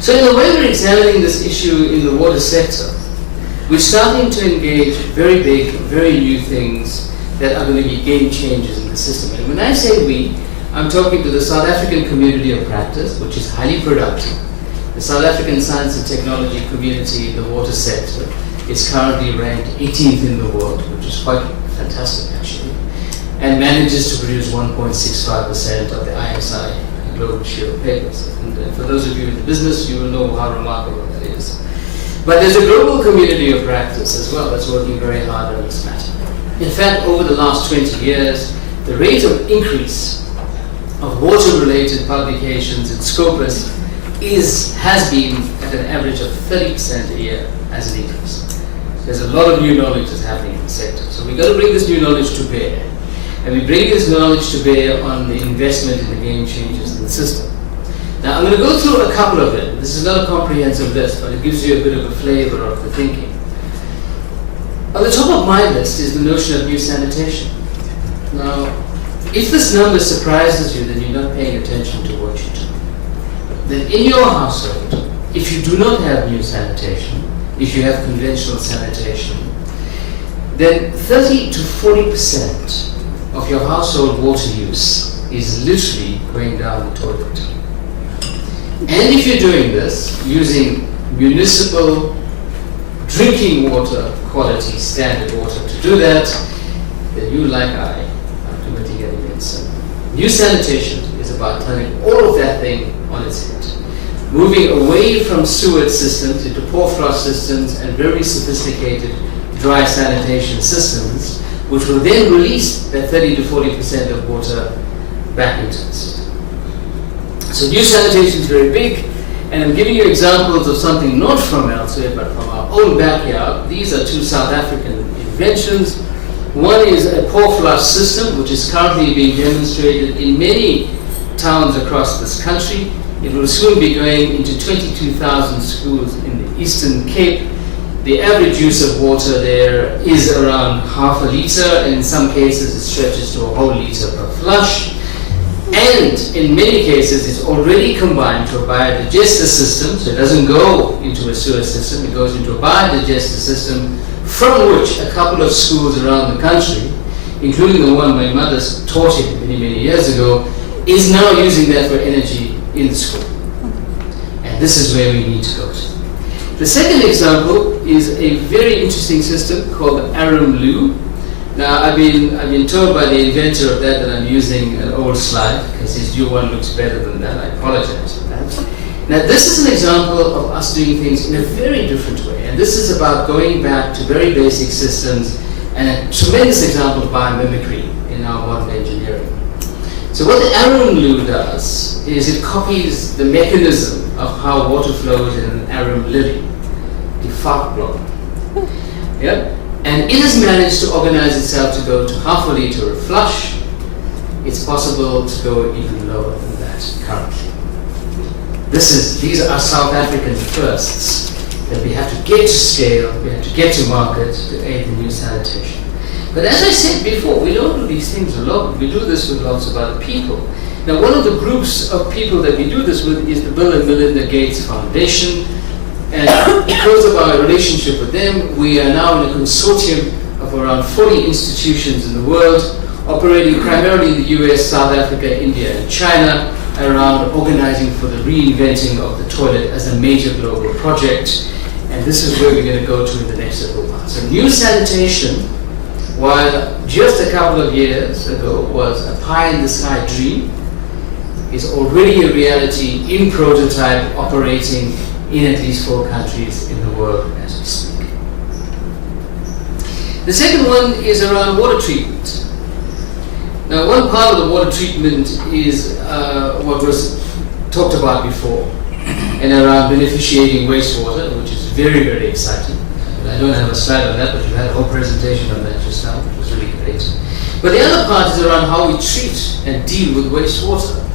So in the way we're examining this issue in the water sector, we're starting to engage very big, very new things that are going to be game changers in the system. And when I say we, I'm talking to the South African community of practice, which is highly productive. The South African science and technology community in the water sector is currently ranked 18th in the world, which is quite fantastic actually, and manages to produce 1.65% of the ISI global share of papers. And for those of you in the business, you will know how remarkable that is. But there's a global community of practice as well that's working very hard on this matter. In fact, over the last 20 years, the rate of increase of water-related publications in Scopus has been at an average of 30% a year as an increase. There's a lot of new knowledge that's happening in the sector. So we've got to bring this new knowledge to bear. And we bring this knowledge to bear on the investment in the game changers in the system. Now I'm going to go through a couple of them. This is not a comprehensive list, but it gives you a bit of a flavor of the thinking. On the top of my list is the notion of new sanitation. Now, if this number surprises you, then you're not paying attention to what you do. Then in your household, if you do not have new sanitation, if you have conventional sanitation, then 30 to 40% of your household water use is literally going down the toilet. And if you're doing this using municipal drinking water quality standard water to do that, then you, like I, are committing an immense sin. New sanitation is about turning all of that thing on its head, moving away from sewage systems into porous systems and very sophisticated dry sanitation systems, which will then release that 30 to 40% of water back into the system. So new sanitation is very big, and I'm giving you examples of something not from elsewhere but from our own backyard. These are two South African inventions. One is a pore flush system, which is currently being demonstrated in many towns across this country. It will soon be going into 22,000 schools in the Eastern Cape. The average use of water there is around half a litre. In some cases it stretches to a whole litre per flush. And in many cases it's already combined to a biodigester system, so it doesn't go into a sewer system, it goes into a biodigester system from which a couple of schools around the country, including the one my mother taught in many years ago, is now using that for energy in the school. And this is where we need to go to. The second example is a very interesting system called the Arum Loo. Now I've been told by the inventor of that I'm using an old slide because his new one looks better than that. I apologize for that. Now this is an example of us doing things in a very different way, and this is about going back to very basic systems and a tremendous example of biomimicry in our modern engineering. So what the Arum Loo does is it copies the mechanism of how water flows in an arum lily, the fart block. Yeah? And it has managed to organize itself to go to half a litre a flush. It's possible to go even lower than that currently. These are South African firsts that we have to get to scale, we have to get to market to aid the new sanitation. But as I said before, we don't do these things alone. We do this with lots of other people. Now, one of the groups of people that we do this with is the Bill and Melinda Gates Foundation. And because of our relationship with them, we are now in a consortium of around 40 institutions in the world, operating primarily in the US, South Africa, India, and China, around organizing for the reinventing of the toilet as a major global project. And this is where we're going to go to in the next several months. So new sanitation, while just a couple of years ago was a pie-in-the-sky dream, is already a reality in prototype, operating in at least 4 countries in the world as we speak. The second one is around water treatment. Now, one part of the water treatment is what was talked about before, and around beneficiating wastewater, which is very, very exciting. I don't have a slide on that, but you had a whole presentation on that just now, which was really great. But the other part is around how we treat and deal with wastewater.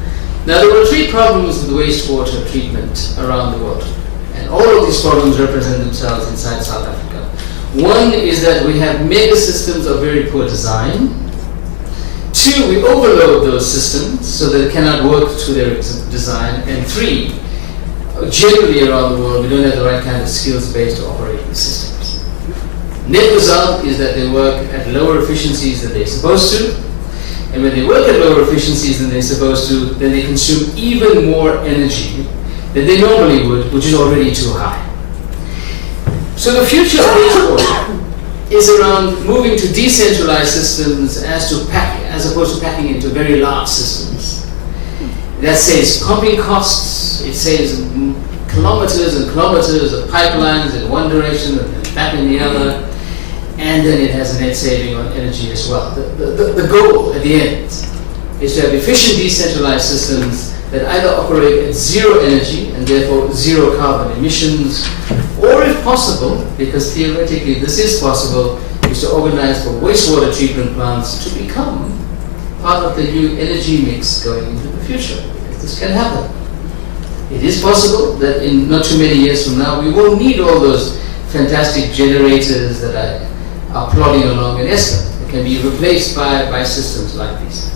Now, there were 3 problems with wastewater treatment around the world. And all of these problems represent themselves inside South Africa. One is that we have mega systems of very poor design. 2, we overload those systems so that they cannot work to their design. And 3, generally around the world, we don't have the right kind of skills base to operate these systems. Net result is that they work at lower efficiencies than they're supposed to. And when they work at lower efficiencies than they're supposed to, then they consume even more energy than they normally would, which is already too high. So the future of wastewater is around moving to decentralized systems as opposed to packing into very large systems. That saves pumping costs, it saves kilometers and kilometers of pipelines in one direction and then back in the other, and then it has a net saving on energy as well. The goal at the end is to have efficient decentralized systems that either operate at zero energy and therefore zero carbon emissions, or if possible, because theoretically this is possible, is to organize for wastewater treatment plants to become part of the new energy mix going into the future. If this can happen. It is possible that in not too many years from now we won't need all those fantastic generators that are plodding along in Esther. They can be replaced by systems like these.